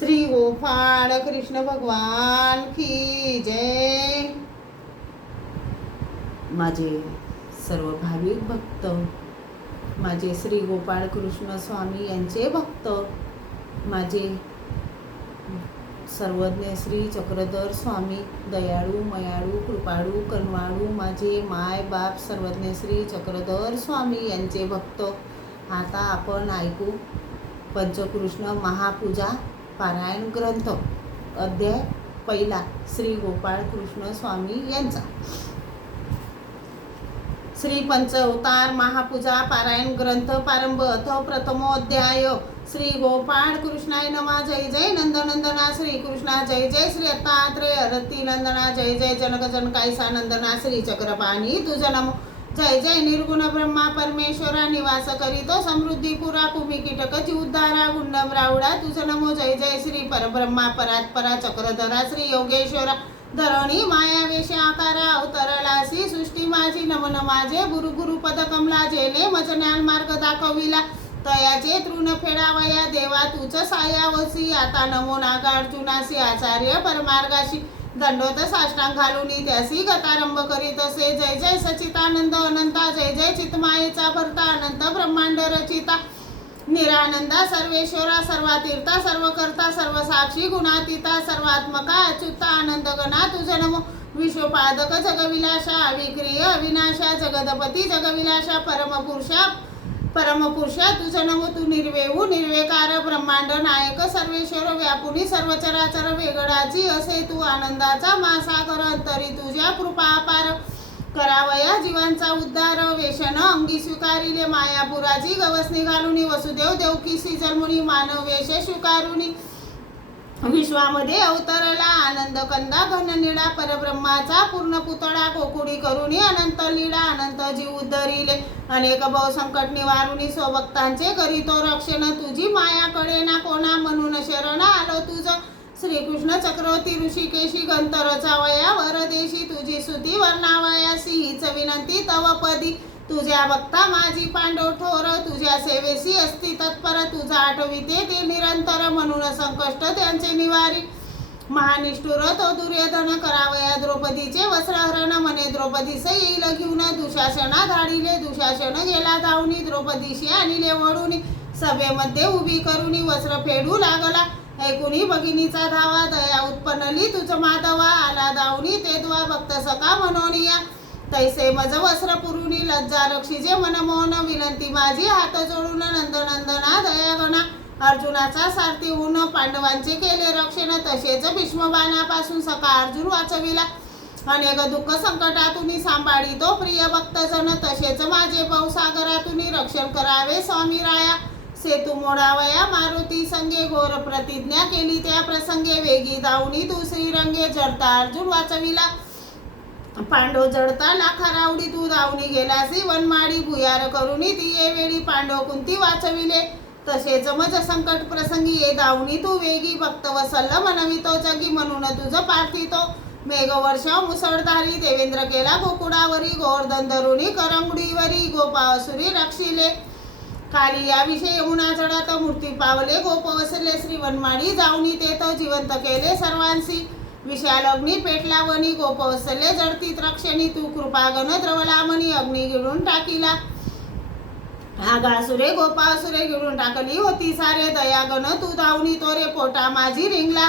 श्री गोपाळ कृष्ण भगवान की जय। माझे सर्व भाविक भक्त, माझे श्री गोपाळ कृष्ण स्वामी यांचे भक्त, माझे सर्वज्ञ श्री चक्रधर स्वामी, दयाळू मयाळू कृपाळू कनवाळू माझे माय बाप सर्वज्ञ श्री चक्रधर स्वामी यांचे भक्त। आता आपण ऐकू पंचकृष्ण महापूजा पारायण ग्रंथ अध्याय पहिला, श्री गोपाळ कृष्ण स्वामी यांचा। श्री पंच अवतार महापूजा पारायण ग्रंथ प्रारंभ। अथ प्रथमोध्याय। श्री गोपाळ कृष्णाय नमः। जय जय नंदनंदना श्री कृष्णा, जय जय श्री दत्तात्रेय रती नंदना, जय जय जनक जनकायसा नंदना श्री चक्रपाणी तुझ नमो। जय जय निर्गुण ब्रह्मा परमेश्वरा, निवास करीतो समृद्धी पुरा कुमी कीटक उद्धारा गुंडम रावडा तुझ नमो। जय जय श्री परब्रह्मा परात्परा चक्रधरा श्री योगेश्वरा, धरणी मायावेश आकारा अवतरलासी सृष्टी माझी नमन माझे। गुरु गुरुपद कमला जेले मज ज्ञान मार्ग दाखविला, तयाचे तृण फेडावया देवा तुझ सायावसी। आता नमो नागार्जुनासी आचार्य परमार्गाशी, दंडोत साष्टांग घालुनी त्यासी गतारंभ करीत असे। जय जय सचितानंद अनंता, जय जय चितमायेचा भरता अनंत ब्रह्मांड रचिता, निरानंदा सर्वेश्वरा सर्वातीर्था सर्वकर्ता सर्वसाक्षी गुणातीता, सर्वात्मका अच्युता आनंद गणा तुझ नमो। विश्वपादक जगविलासा अविक्रिय अविनाशा, जगदपती जगविलासा परमपुरुषा तुझ नमो। तू निर्वेहू निर्वेकार ब्रह्मांड नायक सर्वेश्वर व्यापुनी सर्वचराचर वेगळाची असे। तू आनंदाचा महासागर अंतरी तुझ्या कृपा अपार, करावया जीवांचा उद्धार। वेशन अंगी स्वीकारिले मायापुराची, गवसनी घालुनी वसुदेव देवकीसी जन्मुनी, मानव वेश स्वीकारुनी विश्वामध्ये अवतरला। आनंद कंदा घन निळा परब्रह्माचा पूर्ण पुतळा, कोकुडी करुणी अनंत लीळा अनंत जीव उद्धरिले। अनेक भव संकट निवारुनी स्वभक्तांचे करीतो रक्षण, तुझी मायाकडे ना कोणा म्हणून शरण आलो तुझ। श्रीकृष्ण चक्रवर्ती ऋषिकेशी गंतरचा वया वरदेशी, तुझी स्तुती वर्णावयासी हीच विनंती तव पदी। तुझ्या भक्ता माझी पांडव थोर, तुझ्या सेवेसी असती तत्पर। तुझा आठविते ते निरंतर म्हणून संकष्ट त्यांचे निवारी। महानिष्ठुर तो दुर्योधन करावया द्रौपदीचे वस्त्रहरण, म्हणे द्रौपदीस येईल घेऊन दुशासना धाडिले। दुशासन गेला धावणी द्रौपदीशी आणिले वळुनी, सभेमध्ये उभी करुनी वस्त्र फेडू लागला। ऐकुनी भगिनीचा धावा, दया उत्पन्नली तुझ माधवा। आला धावणी ते द्वा भक्त सखा मनोनिया, तैसे मज वस्त्र पुरुनी लज्जा रक्षिजे मनमोहन। विनंती माझी हात जोडून नंदनंदना दयागणा, अर्जुनाचा सारथी होऊन पांडवांचे केले रक्षण। तसेच भीष्मबाणापासून सखा अर्जुन वाचविला, अनेक दुःख संकटातून सांभाळितो प्रिय भक्तजन। तसेच माझे भवसागरातून रक्षण करावे स्वामी राया। सेतू मोडावया मारुती संगे, घोर प्रतिज्ञा केली त्या प्रसंगे। वेगी धावणी दुसरी रंगे, जडता अर्जुन वाचविला पांडव जडता लाखा रावडी। तू धावणी गेलासी वनमाडी, भुयार करुनी ती ये वेळी पांडव कुंती वाचविले। तसेच मज संकट प्रसंगी ये धावणी तू वेगी, भक्त वसल्ल मनवितो जगी म्हणून तुझ पार्थितो। मेघवर्ष मुसळधारी देवेंद्र केला गोकुळावरी, गोवर्धन धरुणी करंगुडीवरी गोपासुरी रक्षिले। खाली या विषय यमुना जडात मूर्ती पावले, गोप वसले श्री वनमाडी जाऊनी तेथ जिवंत केले सर्वांसी। विशाल अग्नी पेटला वनी, गोप वसले जडतीत रक्षणी। तू कृपागण द्रवला मनी, अग्नी गिळून टाकीला आगासुरे गोपासुरे गिळून टाकली होती सारे। दयागण तू धावणी तोरे पोटा माझी रिंगला,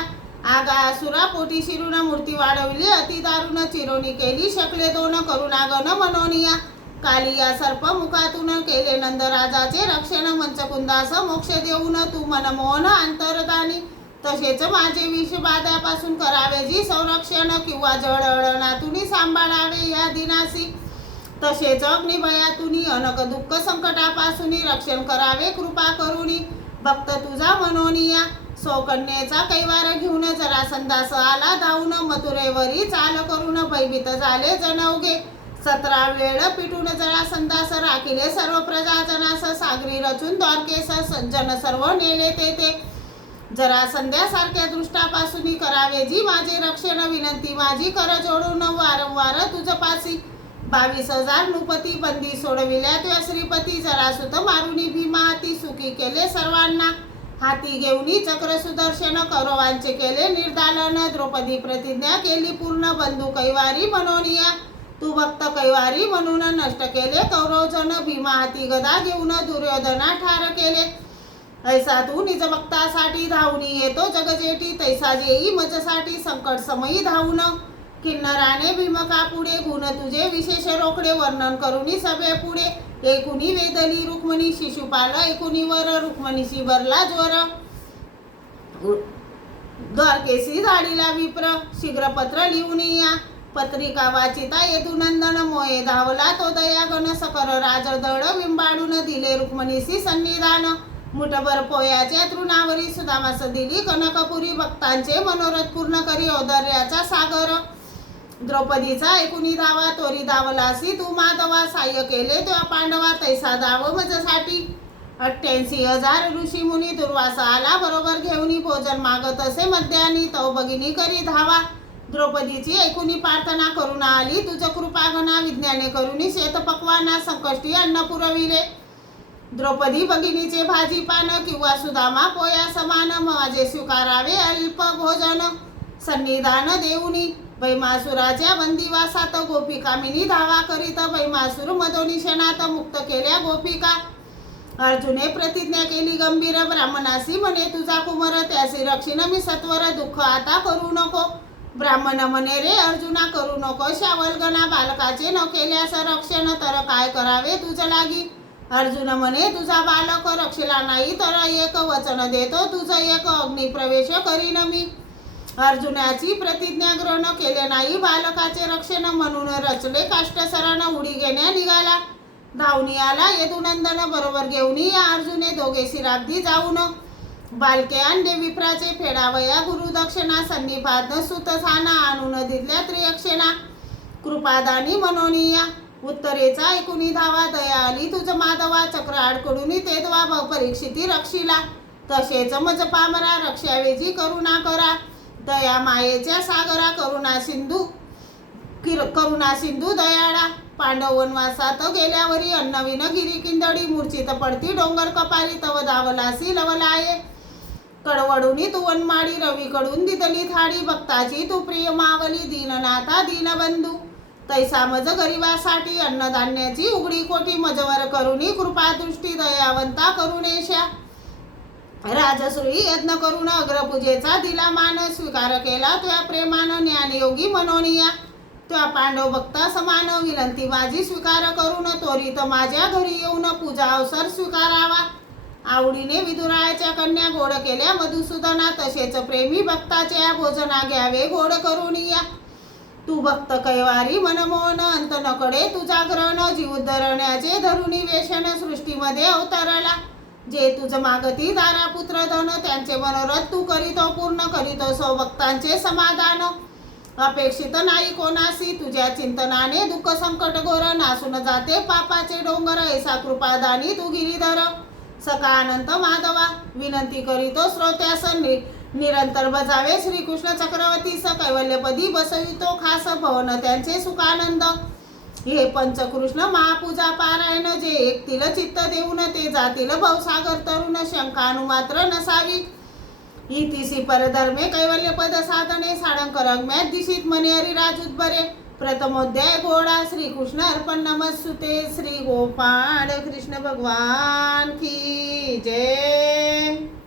आगासुरा पोटी शिरून मूर्ती वाढवली अति दारुण। चिरोनी केली शकले दोन करुणागण मनोनिया, कालिया सर्प मुखातून केले नंदराजाचे रक्षण। मंचकुंदास मोक्ष देऊन तू मनमोहन अंतरदानी, तसेच माझे विष बाधापासून करावे जी संरक्षण। किंवा जळणातून सांभाळावे या दिनासी, तसेच अग्निभयातून अनक दुःख संकटापासून रक्षण करावे कृपा करुणी। भक्त तुझा मनोनिया, सौकन्येचा कैवार घेऊन जरासंधास आला धावून। मथुरेवरी चाल करून भयभीत झाले जणवगे, 17 वेळ पिटून जरासंधास राखिले सर्व प्रजाजनास। सागरी रचून द्वारकेस सज्जन सर्व नेले तेथे, जरासंध्यासारख्या दृष्टापासून करावे जी माझे रक्षण। विनंती माझी कर जोडून वारंवार तुझ पासी, 22,000 नृपती बंदी सोडविल्या त्या श्रीपती। जरासुत मारुनी भीमा हाती सुखी केले सर्वांना, हाती घेऊनी चक्र सुदर्शन कौरवांचे केले निर्दालन द्रौपदी प्रतिज्ञा केली पूर्ण बंधू कैवारी मनोनिया तू भक्त कैवारी म्हणून नष्ट केले कौरवजन भीमा हाती गदा घेऊन दुर्योधना ठार केले ऐसा तू निज भक्तासाठी धावणी येतो जगजेटी तैसा जेई मजसाठी संकट समयी धावून किन्नराने भीमका पुढे गुण तुझे विशेष रोकडे वर्णन करुनी सभे पुढे एकुणी वेदली रुक्मणी शिशुपाल एकुणी वर रुक्मणीशी भरला ज्वर द्वारकेशी झाडीला विप्र शीघ्रपत्र लिहून या पत्रिका वाचिता यदुनंदन मोये धावला तो दयागण सकल राजदळ बिंबाडून दिले रुक्मणीशी सन्निधान मुठभर पोयाच्या तृणावरी सुदामास दिली कनकपुरी भक्तांचे मनोरथ पूर्ण करी औदर्याचा सागर द्रौपदीचा ऐकुनी धावा तोरी धावलासी तू माधवा साह्य केले तेव्हा पांडवा तैसा धाव मजसाठी 88,000 ऋषी मुनी दुर्वासा आला बरोबर घेऊनी भोजन मागत असे मध्यानी तव भगिनी करी धावा द्रौपदीची ऐकुनी प्रार्थना करून आली तुझ कृपागणा विज्ञाने करुनी शेत पक्वाना संकष्टी अन्न पुरविले द्रौपदी भगिनीचे भाजीपान किंवा सुदामा पोया समान माझे स्वीकारावे अल्प भोजन सन्निधान देऊनी भैमासुराच्या बंदिवासात गोपिकामिनी धावा करीत भैमासुर मदोनिशनात मुक्त केल्या गोपिका अर्जुने प्रतिज्ञा केली गंभीर ब्राह्मणासी म्हणे तुझा कुमर त्यासी रक्षिण मी सत्वर दुःख आता करू नको ब्राह्मण म्हणे रे अर्जुना करू नको शावलगणा बालकाचे न केल्यास रक्षण तर काय करावे तुझ लागी अर्जुन म्हणे तुझा बालक रक्षिला नाही तर एक वचन देतो तुझ एक अग्निप्रवेश करीन मी अर्जुनाची प्रतिज्ञा ग्रहण केले नाही बालकाचे रक्षण म्हणून रचले काष्टसरण उडी घेण्या निघाला धावणी आला यदुनंदन बरोबर घेऊनी या अर्जुने दोघे शिराब्दी जाऊन बालके आणले विप्राचे फेडावया गुरुदक्षिणा सन्निपात सुतसाना आणून दिल्या त्रियक्षेणा कृपादानी मनोनिया उत्तरेचा ऐकुनी धावा दया आली तुझ माधवा चक्र आडकडून ते द्वा परीक्षिती रक्षिला तसेच मज पामरा रक्षावेजी करुणा करा दया मायेच्या सागरा करुणा सिंधू दयाळा पांडव वनवासात गेल्यावरी अन्नविन गिरी किंदडी मूर्छित पडती डोंगर कपारी तव धावलासी लवलाये कडवडुनी तू वनमाडी रवीकडून दिदली थाडी भक्ताची तू प्रिय मावली दीननाथा दीनबंधू तैसा मज गरिबासाठी अन्नधान्याची उघडी कोटी मजवर करुणी कृपादृष्टी दयावंता करुणेशा राजश्री यज्ञ करून अग्रपूजेचा दिला मान स्वीकार केला त्या प्रेमान ज्ञानयोगी मनोनिया त्या पांडव भक्ता समान विनंती माझी स्वीकार करून त्वरित माझ्या घरी येऊन पूजा अवसर स्वीकारावा आवडीने विदुरायाच्या कन्या गोड केल्या मधुसूदना तसेच प्रेमी भक्ताच्या भोजना घ्यावे गोड करून या तू भक्त कैवारी मनमोहन अंत नकडे तुझा ग्रहण जीव धरण्याचे धरुणी वेषण सृष्टीमध्ये अवतरला जे तुझ मागती दारा पुत्र धन त्यांचे मनोरथ तू करीतो पूर्ण करीतो सौभक्तांचे समाधान अपेक्षित नाही कोणासी तुझ्या चिंतनाने दुःख संकट घोर नासून जाते पापाचे डोंगर ऐसा कृपादानी तू गिरीधर सका अनंत माधवा विनंती करीतो श्रोत्यास निरंतर बजावे श्रीकृष्ण चक्रवर्तीस कैवल्यपदी बसवितो खास भवन त्यांचे सुखानंद हे पंचकृष्ण महापूजा पारायण जे एकतील चित्त देऊन ते जातील भवसागर तरुण शंकानु मात्र नसावी इतिसी परधर्मे कैवल्यपद साधने साळंकर अज्ञात दिशीत मने हरिराजूत बरे प्रथमोध्याय घोडा श्रीकृष्ण अर्पण नमस्ते श्री गोपाळ कृष्ण भगवान की जय।